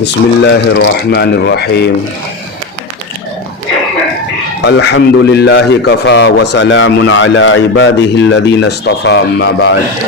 بسم اللہ الرحمن الرحیم الحمد للہ کفا وسلام علی عبادہ الذین اصطفى اما بعد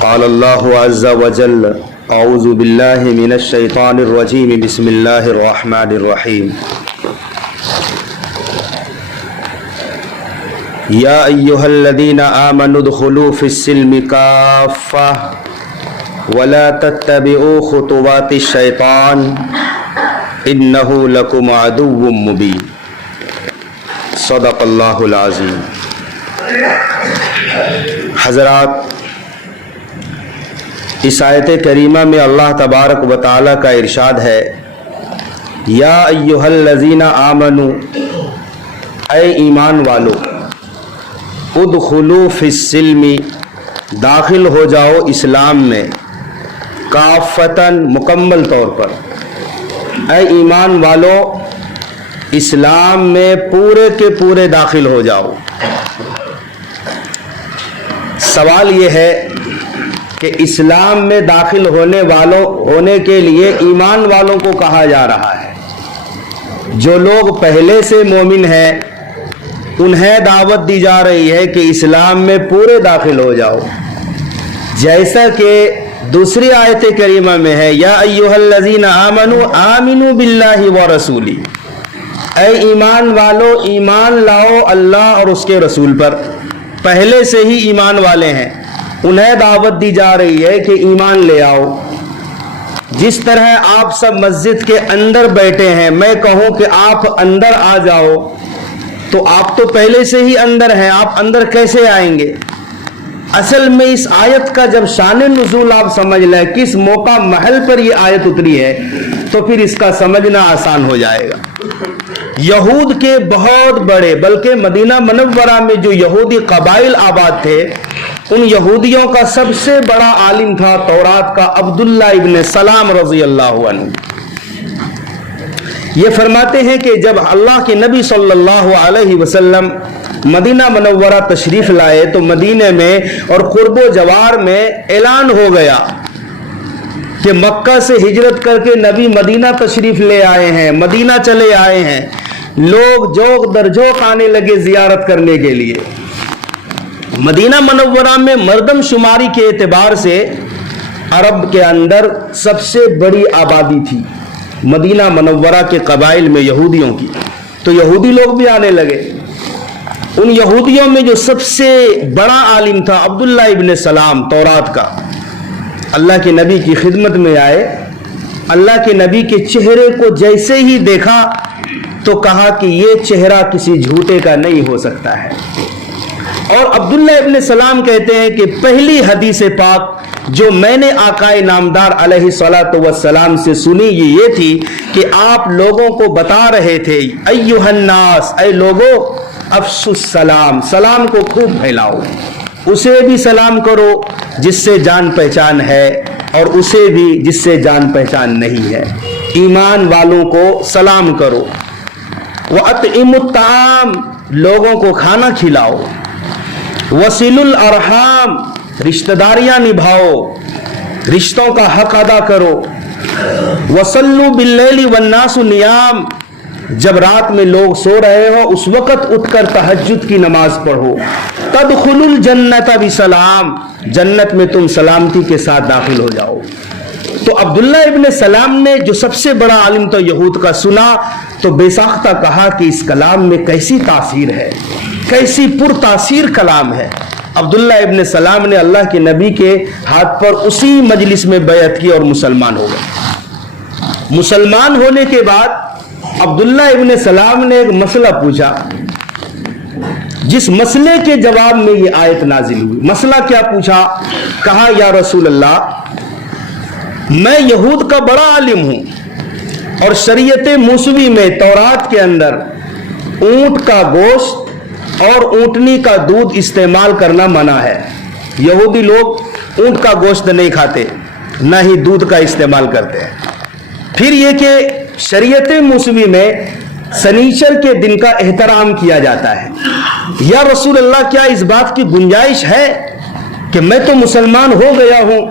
قال اللہ عز وجل اعوذ باللہ من الشیطان الرجیم بسم اللہ الرحمن الرحیم یا ایہا الذین آمنوا ادخلوا فی السلم کافہ ولا تتبعوا خطوات الشیطان انہ لکم عدو مبین صدق اللہ العظیم۔ حضرات، اس آیت کریمہ میں اللہ تبارک و تعالی کا ارشاد ہے، یا ایہا الذین آمنوا، اے ایمان والو، ادخلوا فی السلم، داخل ہو جاؤ اسلام میں، کافتاً، مکمل طور پر۔ اے ایمان والو، اسلام میں پورے کے پورے داخل ہو جاؤ۔ سوال یہ ہے کہ اسلام میں داخل ہونے کے لیے ایمان والوں کو کہا جا رہا ہے۔ جو لوگ پہلے سے مومن ہیں انہیں دعوت دی جا رہی ہے کہ اسلام میں پورے داخل ہو جاؤ، جیسا کہ دوسری آیت کریمہ میں ہے، یا ایھا الذین آمنوا آمنوا باللہ ورسولہ، اے ایمان والو، ایمان لاؤ اللہ اور اس کے رسول پر۔ پہلے سے ہی ایمان والے ہیں، انہیں دعوت دی جا رہی ہے کہ ایمان لے آؤ۔ جس طرح آپ سب مسجد کے اندر بیٹھے ہیں، میں کہوں کہ آپ اندر آ جاؤ تو آپ تو پہلے سے ہی اندر ہیں، آپ اندر کیسے آئیں گے؟ اصل میں اس آیت کا جب شان نزول آپ سمجھ لیں، کس موقع محل پر یہ آیت اتری ہے، تو پھر اس کا سمجھنا آسان ہو جائے گا۔ یہود کے بہت بڑے، بلکہ مدینہ منورہ میں جو یہودی قبائل آباد تھے، ان یہودیوں کا سب سے بڑا عالم تھا تورات کا عبداللہ ابن سلام رضی اللہ عنہ۔ یہ فرماتے ہیں کہ جب اللہ کے نبی صلی اللہ علیہ وسلم مدینہ منورہ تشریف لائے تو مدینہ میں اور قرب و جوار میں اعلان ہو گیا کہ مکہ سے ہجرت کر کے نبی مدینہ تشریف لے آئے ہیں، مدینہ چلے آئے ہیں۔ لوگ جوق در جوق آنے لگے زیارت کرنے کے لیے۔ مدینہ منورہ میں مردم شماری کے اعتبار سے عرب کے اندر سب سے بڑی آبادی تھی مدینہ منورہ کے قبائل میں یہودیوں کی، تو یہودی لوگ بھی آنے لگے۔ ان یہودیوں میں جو سب سے بڑا عالم تھا عبداللہ ابن سلام تورات کا، اللہ کے نبی کی خدمت میں آئے۔ اللہ کے نبی کے چہرے کو جیسے ہی دیکھا تو کہا کہ یہ چہرہ کسی جھوٹے کا نہیں ہو سکتا ہے۔ اور عبداللہ ابن سلام کہتے ہیں کہ پہلی حدیث پاک جو میں نے آقائے نامدار علیہ الصلوۃ والسلام سے سنی یہ تھی کہ آپ لوگوں کو بتا رہے تھے، ایھا الناس، اے لوگو، افشوا السلام، سلام کو خوب پھیلاؤ، اسے بھی سلام کرو جس سے جان پہچان ہے اور اسے بھی جس سے جان پہچان نہیں ہے۔ ایمان والوں کو سلام کرو۔ وَأَطْعِمُوا الطَّعَامَ، لوگوں کو کھانا کھلاؤ۔ وَصِلُوا الْأَرْحَامَ، رشتہ داریاں نبھاؤ، رشتوں کا حق ادا کرو۔ وَصَلُّوا بِاللَّيْلِ وَالنَّاسُ نِيَامٌ، جب رات میں لوگ سو رہے ہو اس وقت اٹھ کر تہجد کی نماز پڑھو۔ تدخلوا الجنۃ بسلام، جنت میں تم سلامتی کے ساتھ داخل ہو جاؤ۔ تو عبداللہ ابن سلام نے جو سب سے بڑا عالم تو یہود کا سنا تو بے ساختہ کہا کہ اس کلام میں کیسی تاثیر ہے، کیسی پر تاثیر کلام ہے۔ عبداللہ ابن سلام نے اللہ کے نبی کے ہاتھ پر اسی مجلس میں بیعت کی اور مسلمان ہو گئے۔ مسلمان ہونے کے بعد عبداللہ ابن سلام نے ایک مسئلہ پوچھا، جس مسئلے کے جواب میں یہ آیت نازل ہوئی۔ مسئلہ کیا پوچھا؟ کہا، یا رسول اللہ، میں یہود کا بڑا عالم ہوں اور شریعت موسوی میں تورات کے اندر اونٹ کا گوشت اور اونٹنی کا دودھ استعمال کرنا منع ہے۔ یہودی لوگ اونٹ کا گوشت نہیں کھاتے، نہ ہی دودھ کا استعمال کرتے ہیں۔ پھر یہ کہ شریعت موسوی میں سنیچر کے دن کا احترام کیا جاتا ہے۔ یا رسول اللہ، کیا اس بات کی گنجائش ہے کہ میں تو مسلمان ہو گیا ہوں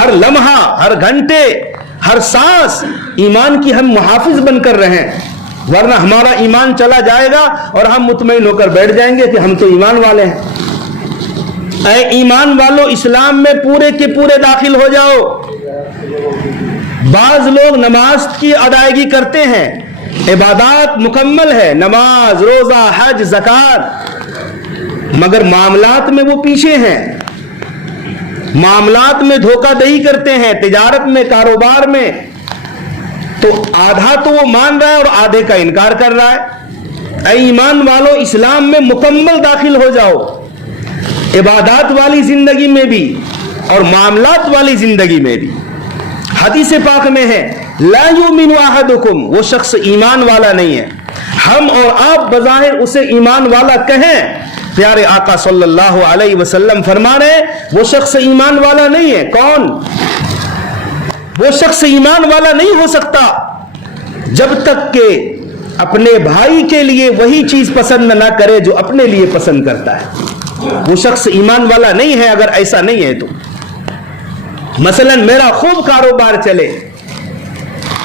ہر لمحہ، ہر گھنٹے، ہر سانس ایمان کی ہم محافظ بن کر رہیں، ورنہ ہمارا ایمان چلا جائے گا اور ہم مطمئن ہو کر بیٹھ جائیں گے کہ ہم تو ایمان والے ہیں۔ اے ایمان والو، اسلام میں پورے کے پورے داخل ہو جاؤ۔ بعض لوگ نماز کی ادائیگی کرتے ہیں، عبادات مکمل ہے، نماز، روزہ، حج، زکات، مگر معاملات میں وہ پیچھے ہیں، معاملات میں دھوکہ دہی کرتے ہیں، تجارت میں، کاروبار میں، تو آدھا تو وہ مان رہا ہے اور آدھے کا انکار کر رہا ہے۔ اے ایمان والو، اسلام میں مکمل داخل ہو جاؤ، عبادات والی زندگی میں بھی اور معاملات والی زندگی میں بھی۔ حدیث پاک میں ہے لا یؤمن احدکم، وہ شخص ایمان والا نہیں ہے۔ ہم اور آپ بظاہر اسے ایمان والا کہیں، پیارے آقا صلی اللہ علیہ وسلم فرما رہے ہیں وہ شخص ایمان والا نہیں ہے۔ کون؟ وہ شخص ایمان والا نہیں ہو سکتا جب تک کہ اپنے بھائی کے لیے وہی چیز پسند نہ کرے جو اپنے لیے پسند کرتا ہے۔ وہ شخص ایمان والا نہیں ہے اگر ایسا نہیں ہے تو۔ مثلا میرا خوب کاروبار چلے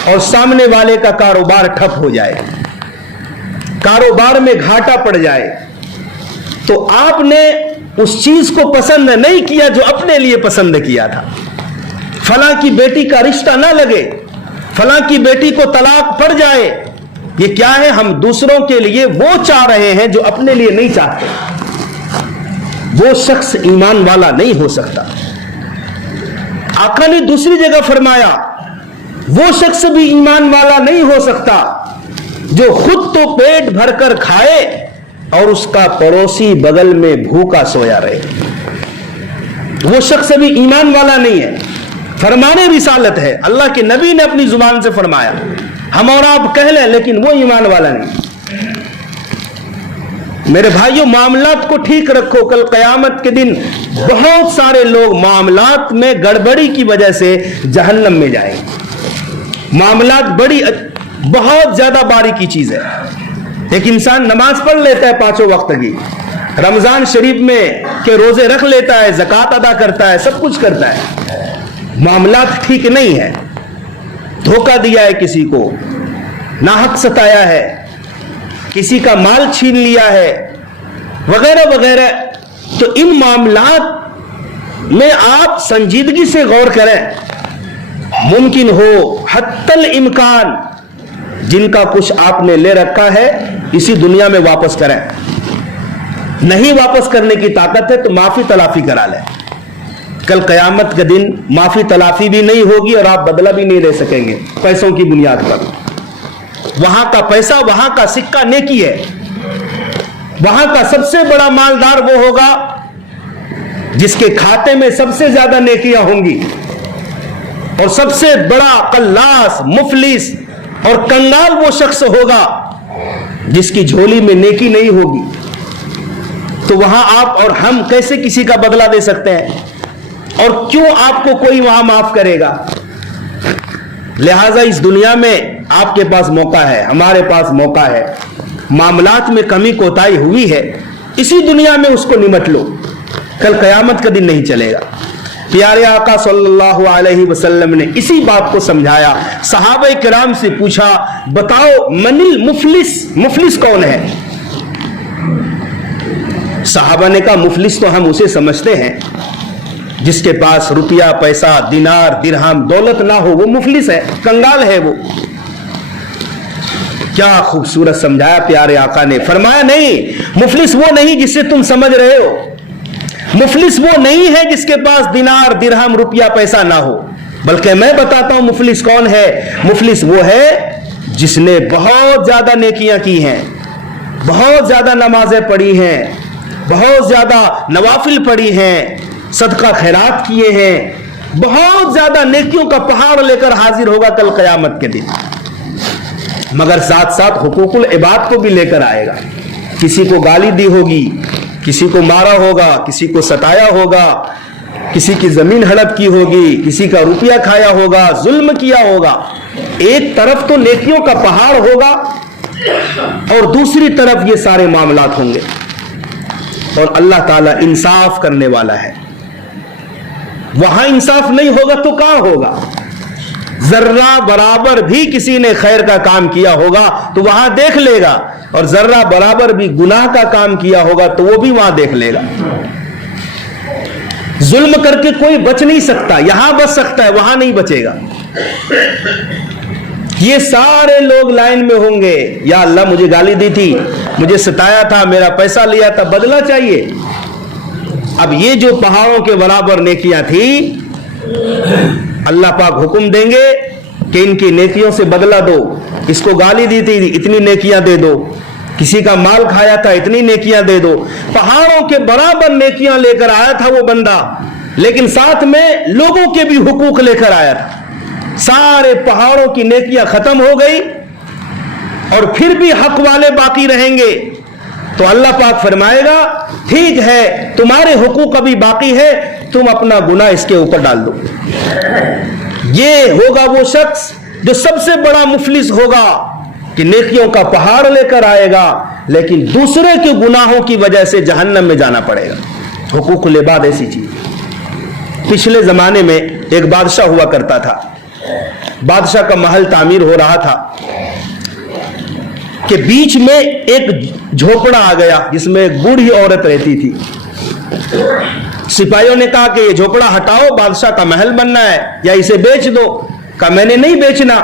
اور سامنے والے کا کاروبار ٹھپ ہو جائے، کاروبار میں گھاٹا پڑ جائے، تو آپ نے اس چیز کو پسند نہیں کیا جو اپنے لیے پسند کیا تھا۔ فلاں کی بیٹی کا رشتہ نہ لگے، فلاں کی بیٹی کو طلاق پڑ جائے، یہ کیا ہے؟ ہم دوسروں کے لیے وہ چاہ رہے ہیں جو اپنے لیے نہیں چاہتے۔ وہ شخص ایمان والا نہیں ہو سکتا۔ آقا نے دوسری جگہ فرمایا وہ شخص بھی ایمان والا نہیں ہو سکتا جو خود تو پیٹ بھر کر کھائے اور اس کا پڑوسی بغل میں بھوکا سویا رہے۔ وہ شخص بھی ایمان والا نہیں ہے۔ فرمانے رسالت ہے، اللہ کے نبی نے اپنی زبان سے فرمایا، ہم اور آپ کہہ لیں لیکن وہ ایمان والا نہیں۔ میرے بھائیوں، معاملات کو ٹھیک رکھو، کل قیامت کے دن بہت سارے لوگ معاملات میں گڑبڑی کی وجہ سے جہنم میں جائیں گے۔ معاملات بہت زیادہ باریکی چیز ہے۔ ایک انسان نماز پڑھ لیتا ہے 5 وقت کی، رمضان شریف میں کے روزے رکھ لیتا ہے، زکوٰۃ ادا کرتا ہے، سب کچھ کرتا ہے، معاملات ٹھیک نہیں ہے، دھوکہ دیا ہے، کسی کو ناحق ستایا ہے، کسی کا مال چھین لیا ہے، وغیرہ وغیرہ۔ تو ان معاملات میں آپ سنجیدگی سے غور کریں، ممکن ہو حتی الامکان جن کا کچھ آپ نے لے رکھا ہے اسی دنیا میں واپس کریں۔ نہیں واپس کرنے کی طاقت ہے تو معافی تلافی کرا لیں۔ کل قیامت کے دن معافی تلافی بھی نہیں ہوگی اور آپ بدلہ بھی نہیں لے سکیں گے پیسوں کی بنیاد پر۔ وہاں کا پیسہ، وہاں کا سکہ نیکی ہے۔ وہاں کا سب سے بڑا مالدار وہ ہوگا جس کے کھاتے میں سب سے زیادہ نیکیاں ہوں گی، اور سب سے بڑا قلاس، مفلس اور کنگال وہ شخص ہوگا جس کی جھولی میں نیکی نہیں ہوگی۔ تو وہاں آپ اور ہم کیسے کسی کا بدلہ دے سکتے ہیں؟ اور کیوں آپ کو کوئی وہاں معاف کرے گا؟ لہذا اس دنیا میں آپ کے پاس موقع ہے، ہمارے پاس موقع ہے، معاملات میں کمی کوتاہی ہوئی ہے، اسی دنیا میں اس کو نمٹ لو، کل قیامت کا دن نہیں چلے گا۔ پیارے آقا صلی اللہ علیہ وسلم نے اسی بات کو سمجھایا۔ صحابہ کرام سے پوچھا بتاؤ من المفلس، مفلس کون ہے؟ صحابہ نے کہا مفلس تو ہم اسے سمجھتے ہیں جس کے پاس روپیہ، پیسہ، دینار، درہم، دولت نہ ہو، وہ مفلس ہے، کنگال ہے وہ۔ کیا خوبصورت سمجھایا پیارے آقا نے۔ فرمایا نہیں، مفلس وہ نہیں جسے تم سمجھ رہے ہو، مفلس وہ نہیں ہے جس کے پاس دینار، درہم، روپیہ، پیسہ نہ ہو، بلکہ میں بتاتا ہوں مفلس کون ہے۔ مفلس وہ ہے جس نے بہت زیادہ نیکیاں کی ہیں، بہت زیادہ نمازیں پڑھی ہیں، بہت زیادہ نوافل پڑھی ہیں، صدقہ خیرات کیے ہیں، بہت زیادہ نیکیوں کا پہاڑ لے کر حاضر ہوگا کل قیامت کے دن، مگر ساتھ ساتھ حقوق العباد کو بھی لے کر آئے گا۔ کسی کو گالی دی ہوگی، کسی کو مارا ہوگا، کسی کو ستایا ہوگا، کسی کی زمین ہڑپ کی ہوگی، کسی کا روپیہ کھایا ہوگا، ظلم کیا ہوگا۔ ایک طرف تو نیکیوں کا پہاڑ ہوگا اور دوسری طرف یہ سارے معاملات ہوں گے، اور اللہ تعالیٰ انصاف کرنے والا ہے۔ وہاں انصاف نہیں ہوگا تو کہاں ہوگا؟ ذرہ برابر بھی کسی نے خیر کا کام کیا ہوگا تو وہاں دیکھ لے گا، اور ذرہ برابر بھی گناہ کا کام کیا ہوگا تو وہ بھی وہاں دیکھ لے گا۔ ظلم کر کے کوئی بچ نہیں سکتا، یہاں بچ سکتا ہے، وہاں نہیں بچے گا۔ یہ سارے لوگ لائن میں ہوں گے، یا اللہ مجھے گالی دی تھی، مجھے ستایا تھا، میرا پیسہ لیا تھا، بدلہ چاہیے۔ اب یہ جو پہاڑوں کے برابر نیکیاں تھی، اللہ پاک حکم دیں گے کہ ان کی نیکیوں سے بدلہ دو، اس کو گالی دی تھی اتنی نیکیاں دے دو، کسی کا مال کھایا تھا اتنی نیکیاں دے دو۔ پہاڑوں کے برابر نیکیاں لے کر آیا تھا وہ بندہ، لیکن ساتھ میں لوگوں کے بھی حقوق لے کر آیا تھا۔ سارے پہاڑوں کی نیکیاں ختم ہو گئی اور پھر بھی حق والے باقی رہیں گے، تو اللہ پاک فرمائے گا ٹھیک ہے تمہارے حقوق ابھی باقی ہے، تم اپنا گناہ اس کے اوپر ڈال دو۔ یہ ہوگا وہ شخص جو سب سے بڑا مفلس ہوگا کہ نیکیوں کا پہاڑ لے کر آئے گا لیکن دوسرے کے گناہوں کی وجہ سے جہنم میں جانا پڑے گا۔ حقوق العباد ایسی چیز۔ پچھلے زمانے میں ایک بادشاہ ہوا کرتا تھا، بادشاہ کا محل تعمیر ہو رہا تھا کہ بیچ میں ایک جھوپڑا آ گیا جس میں ایک بوڑھی عورت رہتی تھی۔ سپاہیوں نے کہا کہ یہ جھوپڑا ہٹاؤ، بادشاہ کا محل بننا ہے، یا اسے بیچ دو۔ کہا میں نے نہیں بیچنا،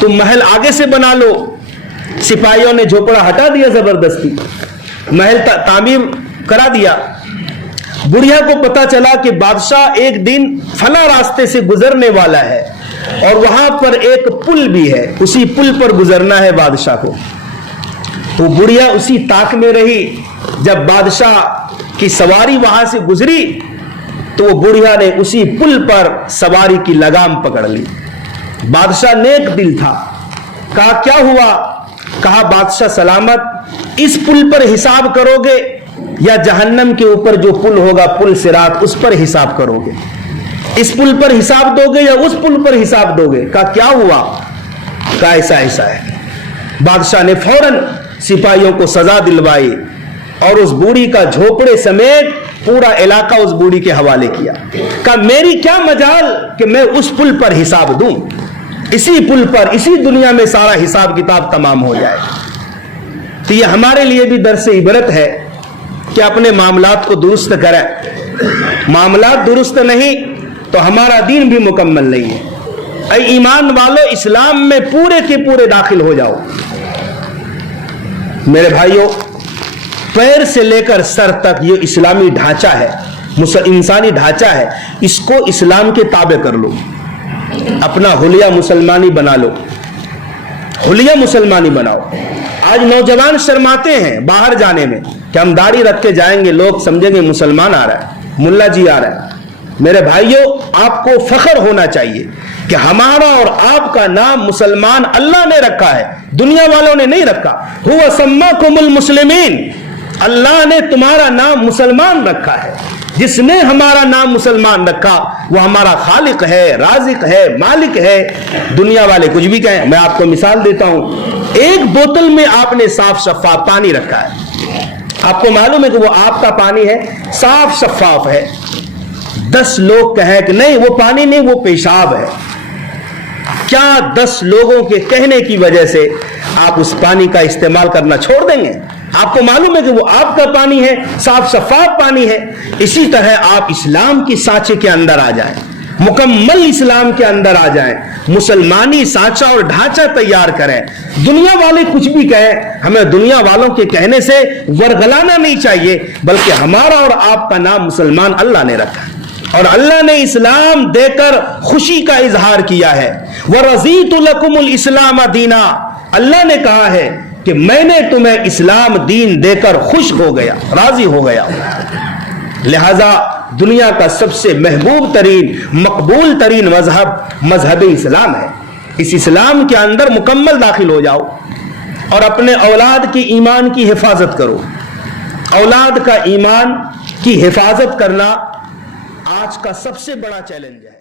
تم محل آگے سے بنا لو۔ سپاہیوں نے جھوپڑا ہٹا دیا، زبردستی محل تعمیر کرا دیا۔ بڑھیا کو پتا چلا کہ بادشاہ ایک دن فلاں راستے سے گزرنے والا ہے اور وہاں پر ایک پل بھی ہے، اسی پل پر گزرنا ہے بادشاہ کو۔ وہ بڑھیا اسی طاق میں رہی، جب بادشاہ کی سواری وہاں سے گزری تو وہ بڑھیا نے اسی پل پر سواری کی لگام پکڑ لی۔ بادشاہ نیک دل تھا، کہا کیا ہوا؟ کہا بادشاہ سلامت، اس پل پر حساب کرو گے یا جہنم کے اوپر جو پل ہوگا پل صراط اس پر حساب کرو گے؟ اس پل پر حساب دو گے یا اس پل پر حساب دو گے؟ کہا کیا ہوا؟ کہا ایسا ایسا ہے۔ بادشاہ نے فوراً سپاہیوں کو سزا دلوائی اور اس بوڑھی کا جھوپڑے سمیت پورا علاقہ اس بوڑھی کے حوالے کیا۔ کہا میری کیا مجال کہ میں اس پل پر حساب دوں، اسی پل پر اسی دنیا میں سارا حساب کتاب تمام ہو جائے۔ تو یہ ہمارے لیے بھی درس عبرت ہے کہ اپنے معاملات کو درست کریں۔ معاملات درست نہیں تو ہمارا دین بھی مکمل نہیں ہے۔ اے ایمان والو، اسلام میں پورے کے پورے داخل ہو جاؤ۔ میرے بھائیوں، پیر سے لے کر سر تک یہ اسلامی ڈھانچہ ہے، انسانی ڈھانچہ ہے، اس کو اسلام کے تابع کر لو، اپنا حلیہ مسلمانی بنا لو، حلیہ مسلمانی بناؤ۔ آج نوجوان شرماتے ہیں باہر جانے میں کہ ہم داڑھی رکھ کے جائیں گے، لوگ سمجھیں گے مسلمان آ رہا ہے، ملا جی آ رہا ہے۔ میرے بھائیوں، آپ کو فخر ہونا چاہیے کہ ہمارا اور آپ کا نام مسلمان اللہ نے رکھا ہے، دنیا والوں نے نہیں رکھا۔ هو سماکم المسلمین، اللہ نے تمہارا نام مسلمان رکھا ہے۔ جس نے ہمارا نام مسلمان رکھا وہ ہمارا خالق ہے، رازق ہے، مالک ہے۔ دنیا والے کچھ بھی کہیں، میں آپ کو مثال دیتا ہوں، ایک بوتل میں آپ نے صاف شفاف پانی رکھا ہے، آپ کو معلوم ہے کہ وہ آپ کا پانی ہے، صاف شفاف ہے۔ 10 لوگ کہیں کہ نہیں وہ پانی نہیں، وہ پیشاب ہے، کیا 10 لوگوں کے کہنے کی وجہ سے آپ اس پانی کا استعمال کرنا چھوڑ دیں گے؟ آپ کو معلوم ہے کہ وہ آپ کا پانی ہے، صاف شفاف پانی ہے۔ اسی طرح آپ اسلام کی سانچے کے اندر آ جائیں، مکمل اسلام کے اندر آ جائیں، مسلمانی سانچہ اور ڈھانچہ تیار کریں۔ دنیا والے کچھ بھی کہیں، ہمیں دنیا والوں کے کہنے سے ورغلانا نہیں چاہیے، بلکہ ہمارا اور آپ کا نام مسلمان اللہ نے رکھا ہے، اور اللہ نے اسلام دے کر خوشی کا اظہار کیا ہے۔ وَرَضِيتُ لَكُمُ الْإِسْلَامَ دِينًا، اللہ نے کہا ہے کہ میں نے تمہیں اسلام دین دے کر خوش ہو گیا، راضی ہو گیا۔ لہذا دنیا کا سب سے محبوب ترین، مقبول ترین مذہب اسلام ہے۔ اس اسلام کے اندر مکمل داخل ہو جاؤ اور اپنے اولاد کی ایمان کی حفاظت کرو۔ اولاد کا ایمان کی حفاظت کرنا آج کا سب سے بڑا چیلنج ہے۔